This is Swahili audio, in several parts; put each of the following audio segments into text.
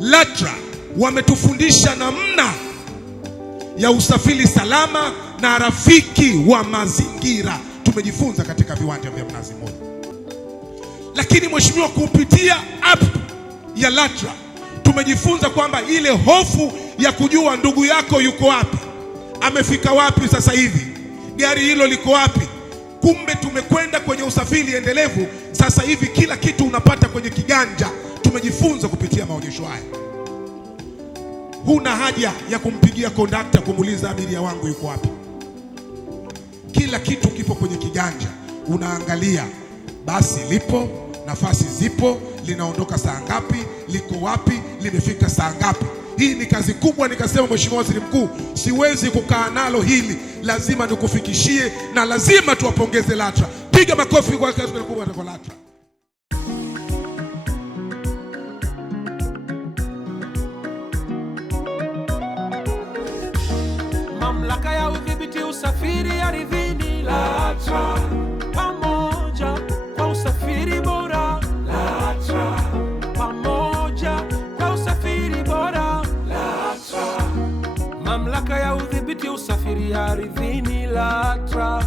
LATRA wametufundisha namna ya usafiri salama na rafiki wa mazingira. Tumejifunza katika viwanja vya Mnazi Mmoja. Lakini mheshimiwa, kupitia app ya LATRA tumejifunza kwamba ile hofu ya kujua ndugu yako yuko wapi, amefika wapi sasa hivi, gari hilo liko wapi. Kumbe tumekwenda kwenye usafiri endelevu. Sasa hivi kila kitu unapata kwenye kiganja. Tumejifunza kupitia maonyesho haya. Huna haja ya kumpigia kondakta kumuuliza abiria wangu yuko wapi. Kila kitu kipo kwenye kiganja. Unaangalia basi lipo, nafasi zipo, linaondoka saa ngapi, liko wapi, limefika saa ngapi. Hii ni kazi kubwa. Nikasema Mheshimiwa Waziri Mkuu, siwezi kukaa nalo hili, lazima nikufikishie na lazima tuwapongeze LATRA. Piga makofi kwa kazi kubwa kwa LATRA. Mamlaka ya udhibiti usafiri ardhini LATRA, pamoja kwa usafiri bora LATRA, pamoja kwa usafiri bora LATRA. Mamlaka ya udhibiti usafiri ardhini LATRA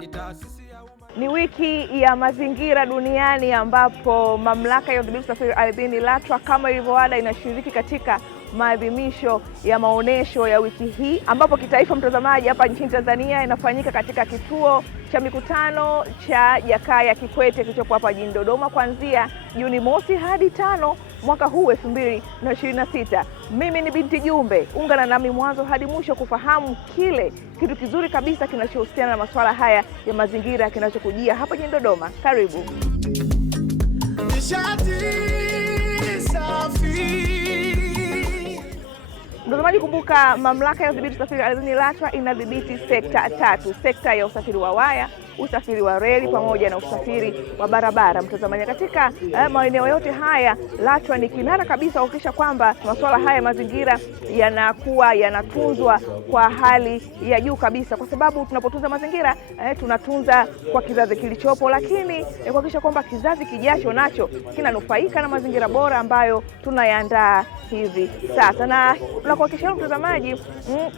ni taasisi ya umma. Ni wiki ya mazingira duniani ambapo mamlaka ya udhibiti usafiri ardhini LATRA kama ilivyoada inashiriki katika maadhimisho ya maonesho ya wiki hii, ambapo kitaifa, mtazamaji, hapa nchini Tanzania inafanyika katika kituo cha mikutano cha Jakaya Kikwete kilichopo hapa jijini Dodoma kuanzia Juni 1 hadi 5 mwaka huu 2026. Mimi ni Binti Jumbe, ungana nami mwanzo hadi mwisho kufahamu kile kitu kizuri kabisa kinachohusiana na masuala haya ya mazingira kinachokujia hapa jijini Dodoma. Karibu. Mtazamaji, kumbuka mamlaka ya udhibiti usafiri ardhini LATRA inadhibiti sekta 3: sekta ya usafiri wa waya, usafiri wa reli pamoja na usafiri wa barabara. Mtazamaji, katika maeneo yote haya LATRA ni kinara kabisa kuhakikisha kwamba masuala haya ya mazingira yanakuwa yanatunzwa kwa hali ya juu kabisa, kwa sababu tunapotunza mazingira tunatunza kwa kizazi kilichopo, lakini kuhakikisha kwamba kizazi kijacho nacho kinanufaika na mazingira bora ambayo tunayaandaa hivi sasa. Na kuhakikisha mtazamaji,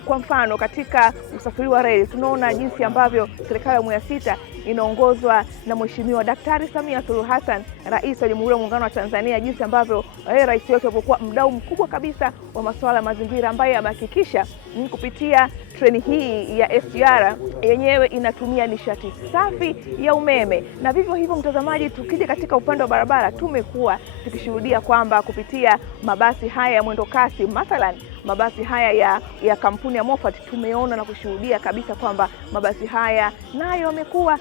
kwa mfano katika usafiri wa reli tunaona jinsi ambavyo serikali ya awamu ya 6 inaongozwa na Mheshimiwa Daktari Samia Suluhu Hassan, Rais wa Jamhuri ya Muungano wa Tanzania, jinsi ambavyo rais wetu alikuwa mdau mkubwa kabisa wa masuala ya mazingira, ambaye amehakikisha kupitia treni hii ya SGR yenyewe inatumia nishati safi ya umeme. Na vivyo hivyo mtazamaji, tukija katika upande wa barabara tumekuwa tukishuhudia kwamba kupitia mabasi haya ya mwendo kasi, mathalan mabasi haya ya kampuni ya Moffat, tumeona na kushuhudia kabisa kwamba mabasi haya nayo yamekuwa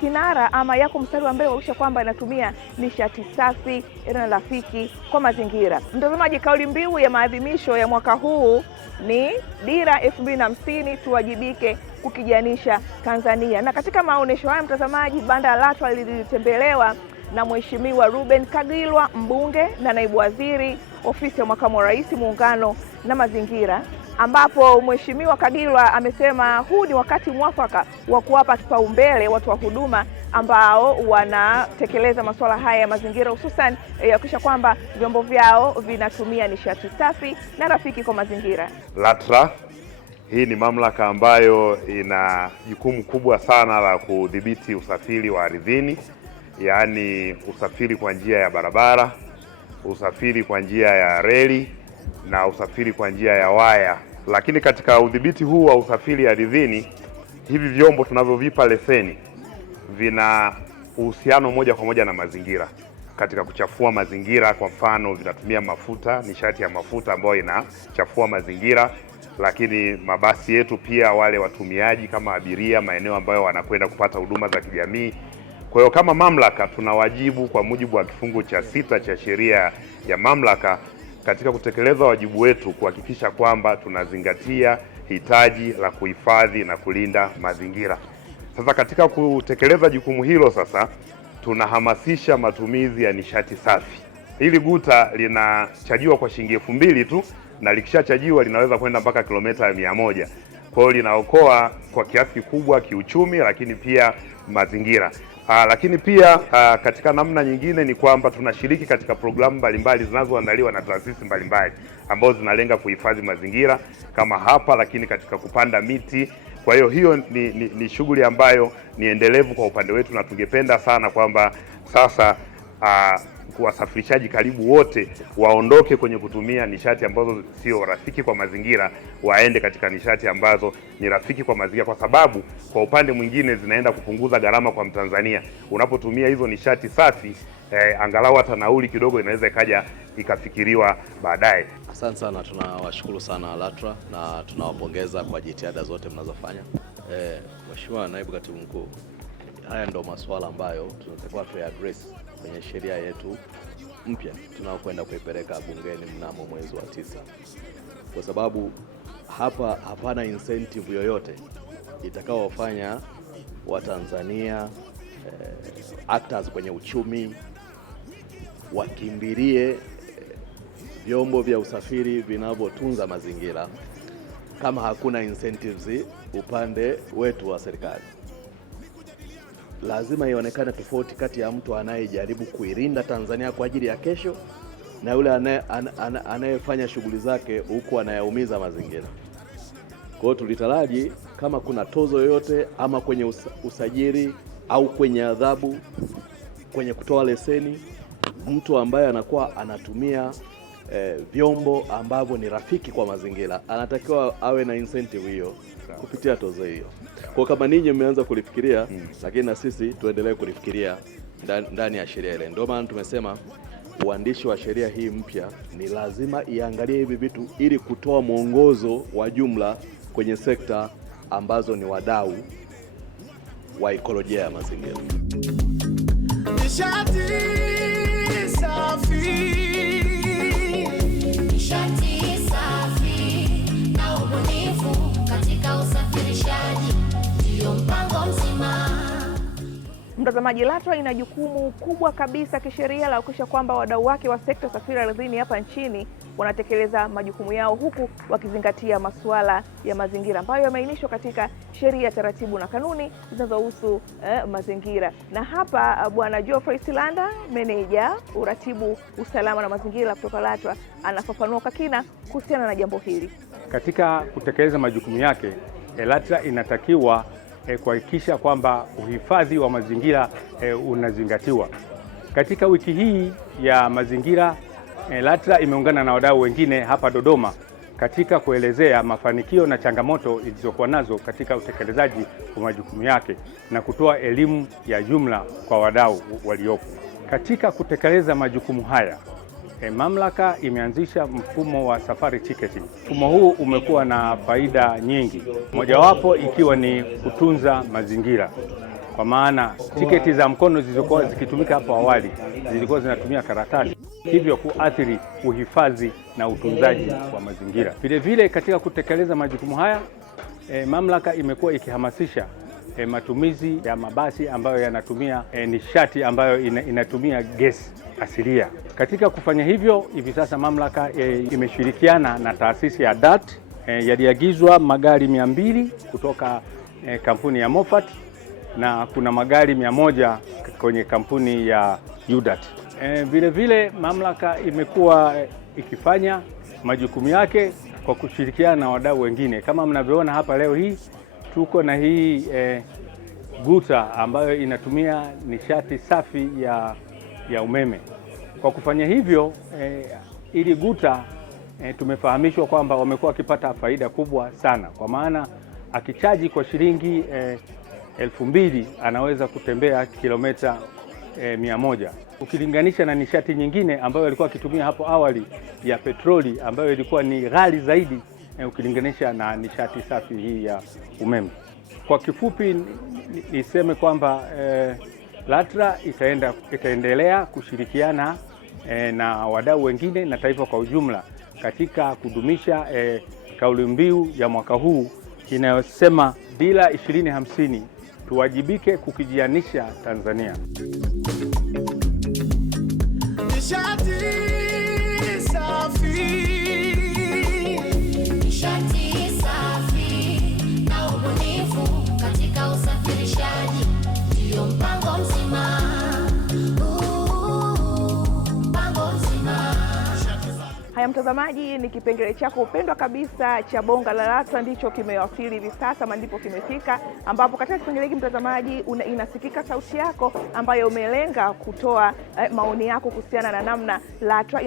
kinara ama yako mstari wa mbele kuhakikisha kwamba inatumia nishati safi na rafiki kwa mazingira. Mtazamaji, kauli mbiu ya maadhimisho ya mwaka huu ni Dira 2050, tuwajibike kukijanisha Tanzania. Na katika maonesho haya mtazamaji, banda la LATRA lilitembelewa na Mheshimiwa Ruben Kagilwa, mbunge na naibu waziri ofisi ya makamu wa rais, muungano na mazingira, ambapo Mheshimiwa Kagilwa amesema huu ni wakati mwafaka wa kuwapa kipaumbele watu wa huduma ambao wanatekeleza masuala haya ya mazingira, hususan kuhakikisha kwamba vyombo vyao vinatumia nishati safi na rafiki kwa mazingira. LATRA hii ni mamlaka ambayo ina jukumu kubwa sana la kudhibiti usafiri wa ardhini, yaani usafiri kwa njia ya barabara, usafiri kwa njia ya reli na usafiri kwa njia ya waya. Lakini katika udhibiti huu wa usafiri ardhini, hivi vyombo tunavyovipa leseni vina uhusiano moja kwa moja na mazingira katika kuchafua mazingira. Kwa mfano, vinatumia mafuta, nishati ya mafuta ambayo inachafua mazingira. Lakini mabasi yetu pia, wale watumiaji kama abiria, maeneo ambayo wanakwenda kupata huduma za kijamii. Kwa hiyo kama mamlaka tuna wajibu kwa mujibu wa kifungu cha 6 cha sheria ya mamlaka katika kutekeleza wajibu wetu kuhakikisha kwamba tunazingatia hitaji la kuhifadhi na kulinda mazingira. Sasa katika kutekeleza jukumu hilo, sasa tunahamasisha matumizi ya nishati safi. Hili guta linachajiwa kwa shilingi 2000 tu, na likishachajiwa linaweza kwenda mpaka kilomita 100. Kwa hiyo linaokoa kwa kiasi kikubwa kiuchumi, lakini pia mazingira. Lakini pia katika namna nyingine ni kwamba tunashiriki katika programu mbalimbali zinazoandaliwa na taasisi mbalimbali ambazo zinalenga kuhifadhi mazingira kama hapa, lakini katika kupanda miti. Kwa hiyo ni shughuli ambayo ni endelevu kwa upande wetu, na tungependa sana kwamba sasa wasafirishaji karibu wote waondoke kwenye kutumia nishati ambazo sio rafiki kwa mazingira, waende katika nishati ambazo ni rafiki kwa mazingira, kwa sababu kwa upande mwingine zinaenda kupunguza gharama kwa Mtanzania. Unapotumia hizo nishati safi, angalau hata nauli kidogo inaweza ikafikiriwa baadaye. Asante sana, tunawashukuru sana LATRA na tunawapongeza kwa jitihada zote mnazofanya. Mheshimiwa Naibu Katibu Mkuu, haya ndo masuala ambayo tunatakiwa tuaddress kwenye sheria yetu mpya tunaokwenda kuipeleka bungeni mnamo mwezi wa 9, kwa sababu hapa hapana incentive yoyote itakaofanya Watanzania actors kwenye uchumi wakimbilie vyombo vya usafiri vinavyotunza mazingira kama hakuna incentives upande wetu wa serikali. Lazima ionekane tofauti kati ya mtu anayejaribu kuilinda Tanzania kwa ajili ya kesho na yule anayefanya shughuli zake huku anayaumiza mazingira. Kwa hiyo tulitaraji kama kuna tozo yoyote ama kwenye usajili au kwenye adhabu, kwenye kutoa leseni, mtu ambaye anakuwa anatumia vyombo ambavyo ni rafiki kwa mazingira anatakiwa awe na incentive hiyo kupitia tozo hiyo. Kwa kama ninyi mmeanza kulifikiria, lakini na sisi tuendelee kulifikiria ndani ya sheria ile. Ndio maana tumesema uandishi wa sheria hii mpya ni lazima iangalie hivi vitu ili kutoa mwongozo wa jumla kwenye sekta ambazo ni wadau wa ekolojia ya mazingira. Nishati safi, nishati safi na ubunifu katika usafirishaji ndio mpango mzima. Mtazamaji, LATRA ina jukumu kubwa kabisa kisheria la kuhakikisha kwamba wadau wake wa sekta usafiri ardhini hapa nchini wanatekeleza majukumu yao huku wakizingatia masuala ya mazingira ambayo yameainishwa katika sheria, taratibu na kanuni zinazohusu mazingira. Na hapa Bwana Geoffrey Silanda, meneja uratibu usalama na mazingira kutoka LATRA, anafafanua kwa kina kuhusiana na jambo hili. Katika kutekeleza majukumu yake, LATRA inatakiwa kuhakikisha kwamba uhifadhi wa mazingira unazingatiwa. Katika wiki hii ya mazingira, LATRA imeungana na wadau wengine hapa Dodoma katika kuelezea mafanikio na changamoto ilizokuwa nazo katika utekelezaji wa majukumu yake na kutoa elimu ya jumla kwa wadau waliopo. Katika kutekeleza majukumu haya, mamlaka imeanzisha mfumo wa safari ticketing. Mfumo huu umekuwa na faida nyingi, mojawapo ikiwa ni kutunza mazingira, kwa maana tiketi za mkono zilizokuwa zikitumika hapo awali zilikuwa zinatumia karatasi, hivyo kuathiri uhifadhi na utunzaji wa mazingira. Vile vile katika kutekeleza majukumu haya, mamlaka imekuwa ikihamasisha matumizi ya mabasi ambayo yanatumia nishati ambayo inatumia gesi asilia. Katika kufanya hivyo, hivi sasa mamlaka imeshirikiana na taasisi ya DART. Yaliagizwa magari 200 kutoka kampuni ya Moffat na kuna magari 100 kwenye kampuni ya UDAT. Vile vile mamlaka imekuwa ikifanya majukumu yake kwa kushirikiana na wadau wengine. Kama mnavyoona hapa leo hii tuko na hii guta ambayo inatumia nishati safi ya umeme. Kwa kufanya hivyo, ili guta tumefahamishwa kwamba wamekuwa wakipata faida kubwa sana, kwa maana akichaji kwa shilingi 2,000 anaweza kutembea kilomita 100, ukilinganisha na nishati nyingine ambayo walikuwa wakitumia hapo awali ya petroli ambayo ilikuwa ni ghali zaidi ukilinganisha na nishati safi hii ya umeme. Kwa kifupi niseme kwamba LATRA itaendelea kushirikiana na wadau wengine na taifa kwa ujumla katika kudumisha kauli mbiu ya mwaka huu inayosema dira 2050 tuwajibike kukijianisha Tanzania. nishati safi, Nishati safi na ubunifu katika usafirishaji ndio mpango mzima. Haya mtazamaji, ni kipengele chako upendwa kabisa cha Bonga la LATRA ndicho kimewasili hivi sasa, ama ndipo kimefika, ambapo katika kipengele hiki mtazamaji inasikika sauti yako ambayo umelenga kutoa maoni yako kuhusiana na namna LATRA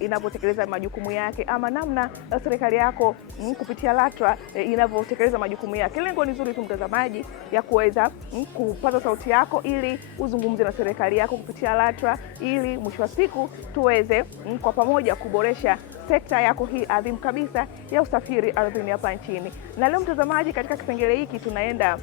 inavyotekeleza majukumu yake, ama namna serikali yako kupitia LATRA inavyotekeleza majukumu yake. Lengo ni zuri tu mtazamaji, ya kuweza kupata sauti yako ili uzungumze na serikali yako kupitia LATRA, ili mwisho wa siku tuweze kwa pamoja kuboresha sekta yako hii adhimu kabisa ya usafiri ardhini hapa nchini. Na leo mtazamaji, katika kipengele hiki tunaenda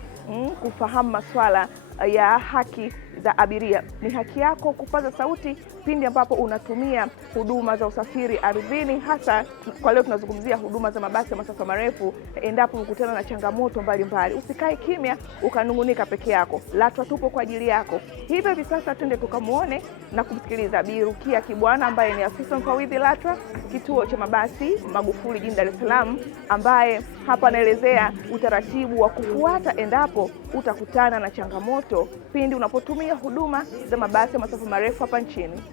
kufahamu masuala ya haki za abiria. Ni haki yako kupaza sauti pindi ambapo unatumia huduma za usafiri ardhini, hasa kwa leo tunazungumzia huduma za mabasi ya masafa marefu. Endapo ukutana na changamoto mbalimbali, usikae kimya ukanungunika peke yako. LATRA tupo kwa ajili yako. Hivi sasa twende tukamuone na kumsikiliza Bi Rukia Kibwana ambaye ni afisa mfawidhi LATRA kituo cha mabasi Magufuli jijini Dar es Salaam, ambaye hapa anaelezea utaratibu wa kufuata endapo utakutana na changamoto pindi unapotumia huduma za mabasi ya masafa marefu hapa nchini.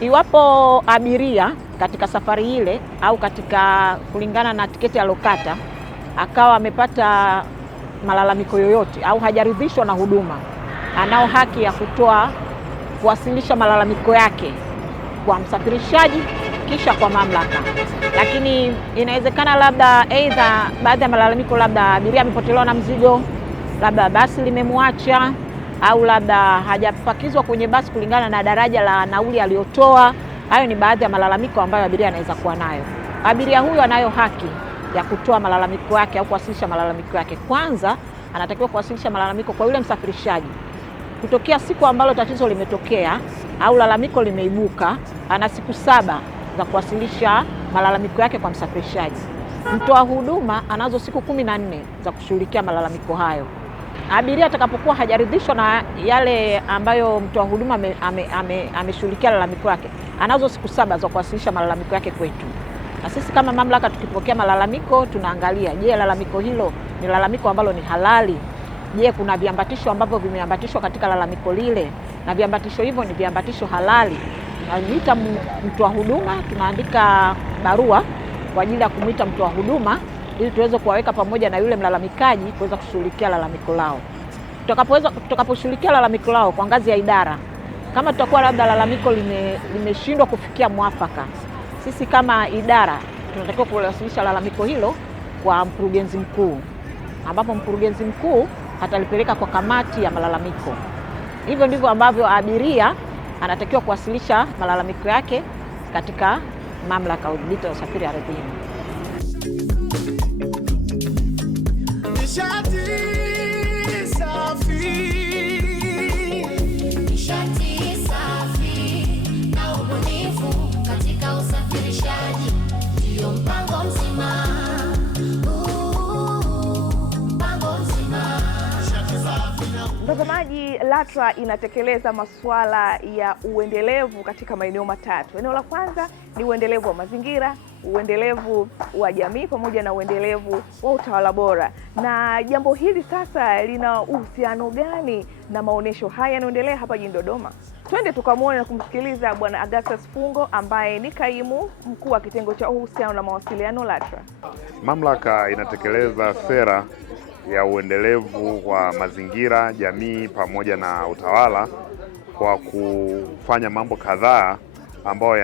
Iwapo abiria katika safari ile au katika kulingana na tiketi alokata akawa amepata malalamiko yoyote au hajaridhishwa na huduma, anao haki ya kuwasilisha malalamiko yake kwa msafirishaji kisha kwa mamlaka. Lakini inawezekana labda aidha baadhi ya malalamiko, labda abiria amepotelewa na mzigo, labda basi limemwacha, au labda hajapakizwa kwenye basi kulingana na daraja la nauli aliyotoa. Hayo ni baadhi ya malalamiko ambayo abiria anaweza kuwa nayo. Abiria huyo anayo haki ya kutoa malalamiko yake au kuwasilisha malalamiko yake. Kwanza anatakiwa kuwasilisha malalamiko kwa yule msafirishaji. Kutokea siku ambalo tatizo limetokea au lalamiko limeibuka, ana siku 7 za kuwasilisha malalamiko yake kwa msafirishaji. Mtoa huduma anazo siku 14 za kushughulikia malalamiko hayo. Abiria atakapokuwa hajaridhishwa na yale ambayo mtoa huduma ameshughulikia malalamiko yake, anazo siku 7 za kuwasilisha malalamiko yake kwetu. Na sisi kama mamlaka tukipokea malalamiko, tunaangalia, je, lalamiko hilo ni lalamiko ambalo ni halali? Je, kuna viambatisho ambavyo vimeambatishwa katika lalamiko lile, na viambatisho hivyo ni viambatisho halali? Tunaita mtoa huduma, tunaandika barua kwa ajili ya kumuita mtoa huduma ili tuweze kuwaweka pamoja na yule mlalamikaji kuweza kushughulikia lalamiko lao. Tutakaposhughulikia lalamiko lao kwa ngazi ya idara, kama tutakuwa labda lalamiko limeshindwa kufikia mwafaka, sisi kama idara tunatakiwa kuwasilisha lalamiko hilo kwa mkurugenzi mkuu, ambapo mkurugenzi mkuu atalipeleka kwa kamati ya malalamiko. Hivyo ndivyo ambavyo abiria anatakiwa kuwasilisha malalamiko yake katika mamlaka ya udhibiti wa usafiri ardhini. Nishati safi na ubunifu katika usafirishaji ndio mpango mzima. Mtazamaji, LATRA inatekeleza masuala ya uendelevu katika maeneo matatu. Eneo la kwanza ni uendelevu wa mazingira, uendelevu wa jamii, pamoja na uendelevu wa utawala bora. Na jambo hili sasa lina uhusiano gani na maonesho haya yanayoendelea hapa jijini Dodoma? Twende tukamwone na kumsikiliza Bwana Augustus Fungo ambaye ni kaimu mkuu wa kitengo cha uhusiano na mawasiliano LATRA. Mamlaka inatekeleza sera ya uendelevu wa mazingira, jamii pamoja na utawala kwa kufanya mambo kadhaa ambayo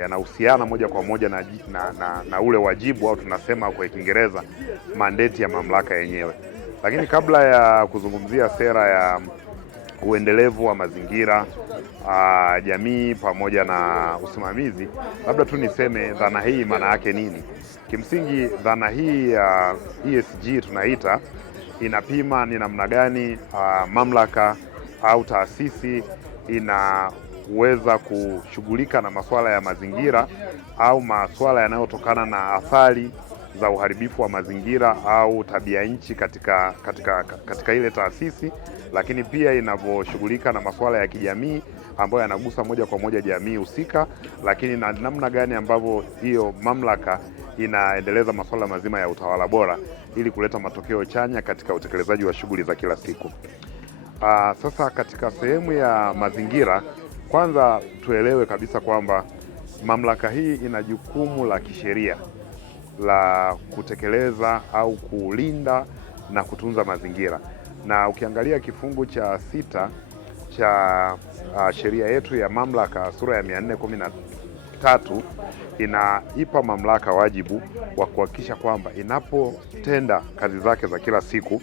yanahusiana moja kwa moja na ule wajibu au tunasema kwa Kiingereza mandate ya mamlaka yenyewe. Lakini kabla ya kuzungumzia sera ya uendelevu wa mazingira, jamii pamoja na usimamizi, labda tu niseme dhana hii maana yake nini. Kimsingi dhana hii ya ESG tunaita inapima ni namna gani mamlaka au taasisi inaweza kushughulika na masuala ya mazingira au masuala yanayotokana na athari za uharibifu wa mazingira au tabia nchi katika ile taasisi, lakini pia inavyoshughulika na masuala ya kijamii ambayo yanagusa moja kwa moja jamii husika, lakini na namna gani ambavyo hiyo mamlaka inaendeleza masuala mazima ya utawala bora ili kuleta matokeo chanya katika utekelezaji wa shughuli za kila siku. Sasa katika sehemu ya mazingira, kwanza tuelewe kabisa kwamba mamlaka hii ina jukumu la kisheria la kutekeleza au kulinda na kutunza mazingira, na ukiangalia kifungu cha 6 cha sheria yetu ya mamlaka sura ya 413 inaipa mamlaka wajibu wa kuhakikisha kwamba inapotenda kazi zake za kila siku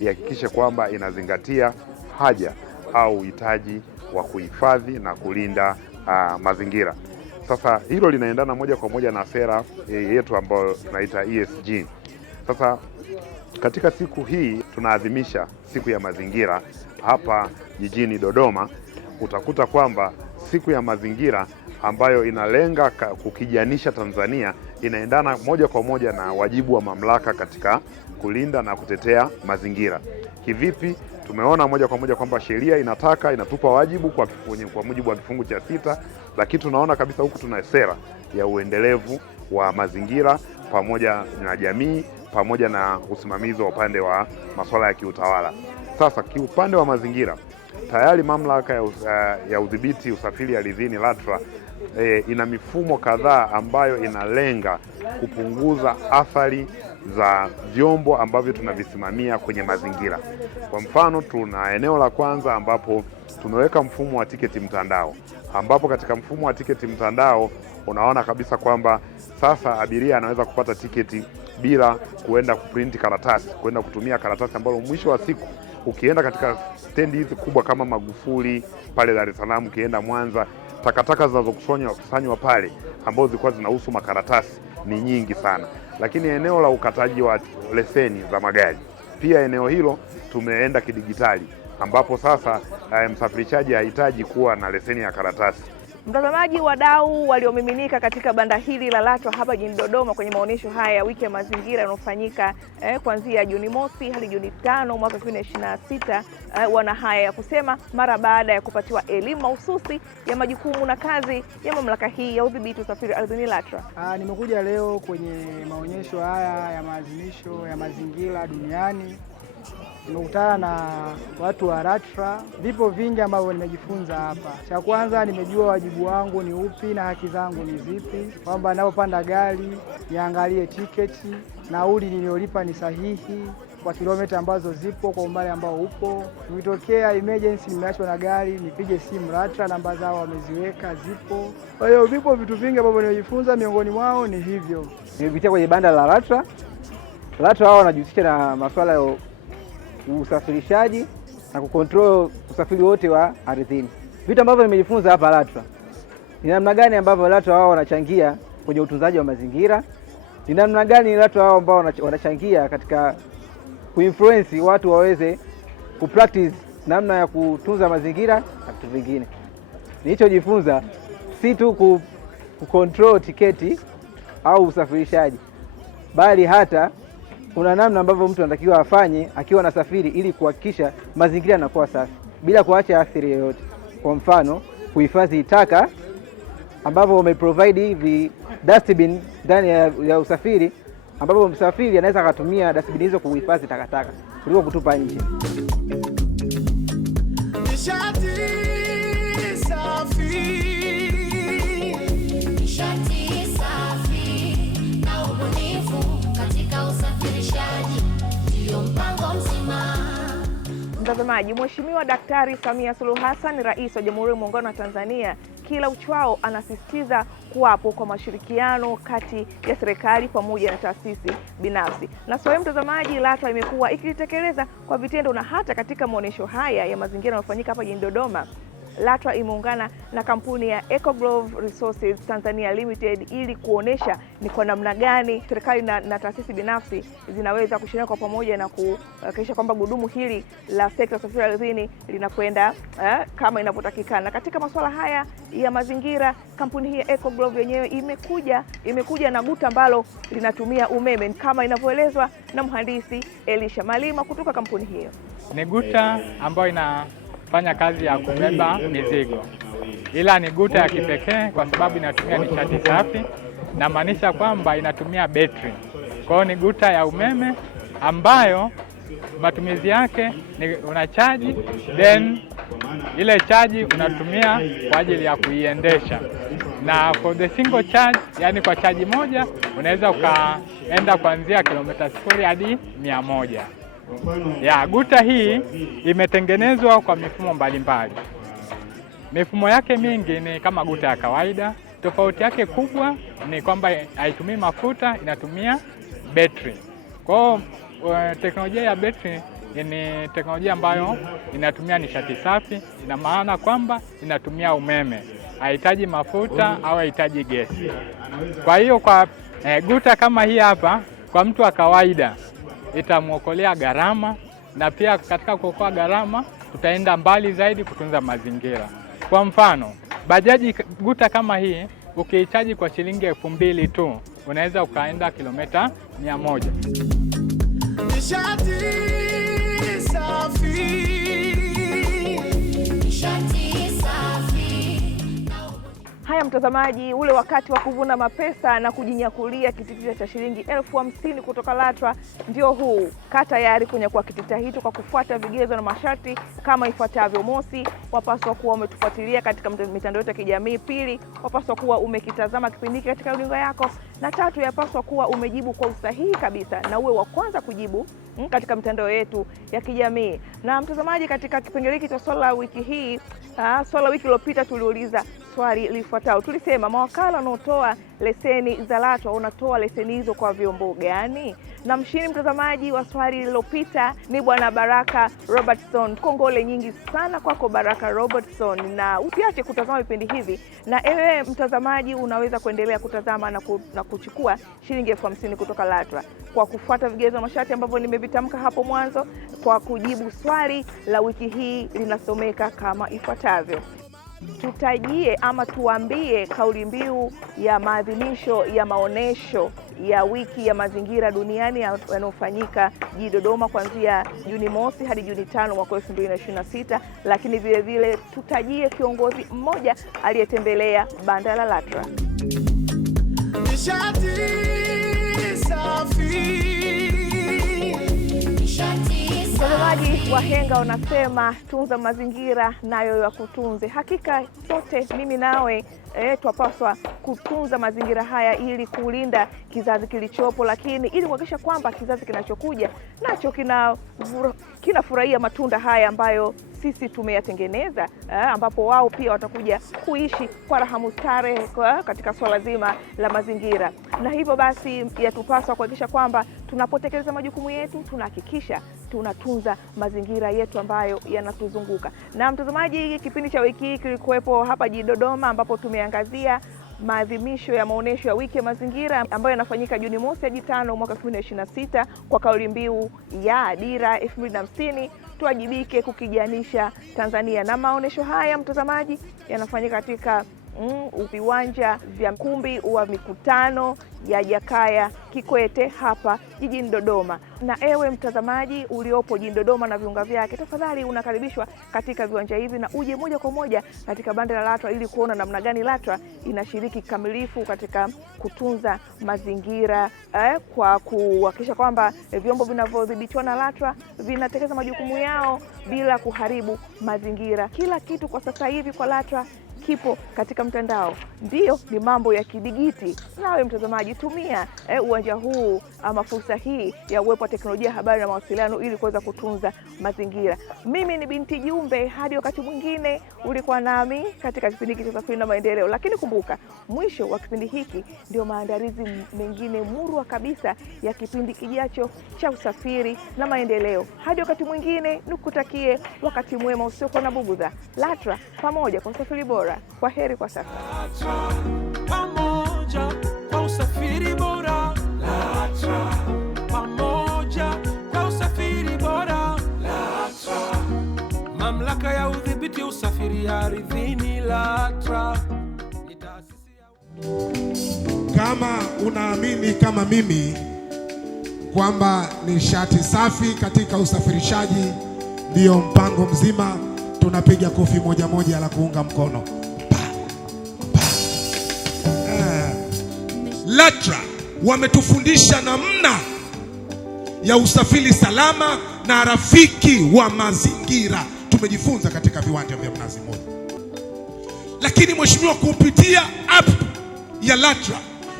ihakikishe kwamba inazingatia haja au uhitaji wa kuhifadhi na kulinda mazingira. Sasa hilo linaendana moja kwa moja na sera yetu ambayo tunaita ESG. Sasa katika siku hii tunaadhimisha siku ya mazingira hapa jijini Dodoma. Utakuta kwamba siku ya mazingira ambayo inalenga kukijanisha Tanzania inaendana moja kwa moja na wajibu wa mamlaka katika kulinda na kutetea mazingira. Kivipi? Tumeona moja kwa moja kwamba sheria inatupa wajibu kwa mujibu wa kifungu cha 6, lakini tunaona kabisa huku tuna sera ya uendelevu wa mazingira pamoja na jamii pamoja na usimamizi wa upande wa masuala ya kiutawala. Sasa kiupande wa mazingira tayari mamlaka ya udhibiti usafiri ardhini LATRA ina mifumo kadhaa ambayo inalenga kupunguza athari za vyombo ambavyo tunavisimamia kwenye mazingira. Kwa mfano, tuna eneo la kwanza ambapo tumeweka mfumo wa tiketi mtandao, ambapo katika mfumo wa tiketi mtandao unaona kabisa kwamba sasa abiria anaweza kupata tiketi bila kuenda kuprinti karatasi, kuenda kutumia karatasi ambalo mwisho wa siku ukienda katika stendi hizi kubwa kama Magufuli pale Dar es Salaam, ukienda Mwanza, takataka zinazokusanywa pale ambazo zilikuwa zinahusu makaratasi ni nyingi sana. Lakini eneo la ukataji wa leseni za magari, pia eneo hilo tumeenda kidigitali, ambapo sasa msafirishaji hahitaji kuwa na leseni ya karatasi. Mtazamaji, wadau waliomiminika katika banda hili la LATRA hapa jijini Dodoma kwenye maonyesho haya ya wiki ya mazingira yanayofanyika kuanzia Juni mosi hadi Juni 5 mwaka 2026 wana haya ya kusema mara baada ya kupatiwa elimu mahususi ya majukumu na kazi ya mamlaka hii ya udhibiti usafiri ardhini LATRA. Nimekuja leo kwenye maonyesho haya ya maadhimisho ya mazingira duniani. Nimekutana na watu wa LATRA. Vipo vingi ambavyo nimejifunza hapa. Cha kwanza, nimejua wajibu wangu ni upi na haki zangu ni zipi, kwamba ninapopanda gari niangalie tiketi, nauli niliyolipa ni sahihi kwa kilomita ambazo zipo kwa umbali ambao upo. Ikitokea emergency nimeachwa na gari, nipige simu LATRA, namba zao wameziweka, zipo. Kwa hiyo vipo vitu vingi ambavyo nimejifunza, miongoni mwao ni hivyo. Nimepitia kwenye banda la LATRA. LATRA wao wanajihusisha na masuala ya usafirishaji na kucontrol usafiri wote wa ardhini. Vitu ambavyo nimejifunza hapa LATRA ni namna gani ambavyo LATRA wao wanachangia kwenye utunzaji wa mazingira, ni namna gani LATRA wao ambao wanachangia katika kuinfluence watu waweze kupractice namna ya kutunza mazingira na vitu vingine. Nilichojifunza si tu kucontrol tiketi au usafirishaji, bali hata kuna namna ambavyo mtu anatakiwa afanye akiwa nasafiri ili kuhakikisha mazingira yanakuwa safi bila kuacha athari yoyote. Kwa mfano, kuhifadhi taka ambapo wameprovide hivi dustbin ndani ya usafiri, ambapo msafiri anaweza akatumia dustbin hizo kuhifadhi takataka kuliko kutupa nje. Mtazamaji, Mheshimiwa Daktari Samia Suluhu Hassan, Rais wa Jamhuri ya Muungano wa Tanzania, kila uchao anasisitiza kuwapo kwa mashirikiano kati ya serikali pamoja na taasisi binafsi. Na sasa mtazamaji, LATRA imekuwa ikitekeleza kwa vitendo, na hata katika maonyesho haya ya mazingira yanayofanyika hapa jijini Dodoma, LATRA imeungana na kampuni ya EcoGlove Resources Tanzania Limited ili kuonesha ni kwa namna gani serikali na taasisi binafsi zinaweza kushirikiana kwa pamoja na kuhakikisha kwamba gurudumu hili la sekta ya usafiri ardhini linakwenda kama inavyotakikana. Katika masuala haya ya mazingira, kampuni hii ya EcoGlove yenyewe imekuja na guta ambalo linatumia umeme kama inavyoelezwa na mhandisi Elisha Malima kutoka kampuni hiyo. Ni guta ambayo inafanya kazi ya kubeba mizigo, ila ni guta ya kipekee kwa sababu inatumia nishati safi, na maanisha kwamba inatumia betri. Kwa hiyo ni guta ya umeme ambayo matumizi yake ni unachaji, then ile chaji unatumia kwa ajili ya kuiendesha. na for the single charge, yani kwa chaji moja unaweza ukaenda kuanzia kilomita 0 hadi 100. Guta hii imetengenezwa kwa mifumo mbalimbali. Mifumo yake mingi ni kama guta ya kawaida. Tofauti yake kubwa ni kwamba haitumii mafuta, inatumia betri. Kwa hiyo teknolojia ya betri ni teknolojia ambayo inatumia nishati safi, ina maana kwamba inatumia umeme, haihitaji mafuta au haihitaji gesi. Kwa hiyo kwa guta kama hii hapa, kwa mtu wa kawaida itamwokolea gharama, na pia katika kuokoa gharama tutaenda mbali zaidi kutunza mazingira. Kwa mfano, bajaji guta kama hii ukiichaji kwa shilingi 2,000 tu unaweza ukaenda kilomita 100. Nishati safi. Haya mtazamaji, ule wakati wa kuvuna mapesa na kujinyakulia kitita cha shilingi 50,000 kutoka LATRA ndio huu. Kaa tayari kunyakua kitita hicho kwa kufuata vigezo na masharti kama ifuatavyo. Mosi, wapaswa kuwa umetufuatilia katika mitandao yetu ya kijamii. Pili, wapaswa kuwa umekitazama kipindi hiki katika runinga yako. Na tatu, yapaswa kuwa umejibu kwa usahihi kabisa na uwe wa kwanza kujibu katika mitandao yetu ya kijamii. Na mtazamaji, katika kipengele hiki cha swala wiki hii, swala wiki iliyopita tuliuliza swali lifuatalo. Tulisema mawakala wanaotoa leseni za LATRA wanatoa leseni hizo kwa vyombo gani? Na mshindi mtazamaji wa swali lililopita ni Bwana Baraka Robertson. Kongole nyingi sana kwako Baraka Robertson, na usiache kutazama vipindi hivi. Na ewe mtazamaji, unaweza kuendelea kutazama na kuchukua shilingi 50,000 kutoka LATRA kwa kufuata vigezo na masharti ambavyo nimevitamka hapo mwanzo, kwa kujibu swali la wiki hii linasomeka kama ifuatavyo. Tutajie ama tuambie kauli mbiu ya maadhimisho ya maonesho ya wiki ya mazingira duniani yanayofanyika jijini Dodoma kuanzia Juni mosi hadi Juni 5 mwaka 2026, lakini vile vile tutajie kiongozi mmoja aliyetembelea banda la LATRA. Nishati safi. Mtazamaji, wahenga wanasema tunza mazingira nayo ya kutunze. Hakika sote mimi nawe twapaswa kutunza mazingira haya ili kulinda kizazi kilichopo, lakini ili kuhakikisha kwamba kizazi kinachokuja nacho kinafurahia matunda haya ambayo sisi tumeyatengeneza, ambapo wao pia watakuja kuishi kwa raha mustarehe katika swala zima la mazingira. Na hivyo basi yatupaswa kuhakikisha kwamba tunapotekeleza majukumu yetu tunahakikisha tunatunza mazingira yetu ambayo yanatuzunguka. Na mtazamaji, kipindi cha wiki hii kilikuwepo hapa jijini Dodoma, ambapo tumeangazia maadhimisho ya maonesho ya wiki ya mazingira ambayo yanafanyika Juni mosi hadi 5 mwaka 2026 kwa kauli mbiu ya Dira 2050, tuwajibike kukijanisha Tanzania. Na maonesho haya mtazamaji yanafanyika katika viwanja vya ukumbi wa mikutano ya Jakaya Kikwete hapa jijini Dodoma. Na ewe mtazamaji uliopo jijini Dodoma na viunga vyake, tafadhali unakaribishwa katika viwanja hivi na uje moja kwa moja katika banda la LATRA ili kuona namna gani LATRA inashiriki kikamilifu katika kutunza mazingira, kwa kuhakikisha kwamba vyombo vinavyodhibitiwa na LATRA vinatekeleza majukumu yao bila kuharibu mazingira. Kila kitu kwa sasa hivi kwa LATRA kipo katika mtandao, ndiyo ni mambo ya kidigiti. Nawe mtazamaji, tumia uwanja huu ama fursa hii ya uwepo wa teknolojia ya habari na mawasiliano ili kuweza kutunza mazingira. Mimi ni Binti Jumbe, hadi wakati mwingine. Ulikuwa nami katika kipindi hiki cha Usafiri na Maendeleo, lakini kumbuka mwisho wa kipindi hiki ndio maandalizi mengine murwa kabisa ya kipindi kijacho cha Usafiri na Maendeleo. Hadi wakati mwingine, nikutakie wakati mwema usiokuwa na bugudha. LATRA, pamoja kwa usafiri bora. Kwa heri kwa sasa. LATRA, pamoja kwa usafiri bora. LATRA, pamoja kwa usafiri bora. LATRA, mamlaka ya udhibiti usafiri ardhini. LATRA ni taasisi ya... Kama unaamini kama mimi kwamba nishati safi katika usafirishaji ndio mpango mzima, tunapiga kofi moja moja la kuunga mkono. LATRA wametufundisha namna ya usafiri salama na rafiki wa mazingira. Tumejifunza katika viwanja vya Mnazi Mmoja. Lakini mheshimiwa, kupitia app ya LATRA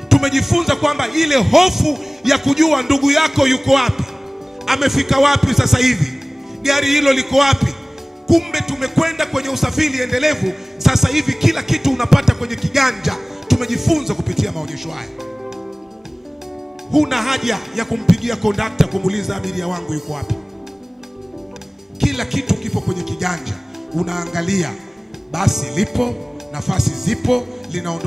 tumejifunza kwamba ile hofu ya kujua ndugu yako yuko wapi, amefika wapi sasa hivi, gari hilo liko wapi. Kumbe tumekwenda kwenye usafiri endelevu. Sasa hivi kila kitu unapata kwenye kiganja. Tumejifunza kupitia maonyesho haya. Huna haja ya kumpigia kondakta kumuuliza abiria wangu yuko wapi. Kila kitu kipo kwenye kiganja. Unaangalia basi lipo, nafasi zipo, linaondoka.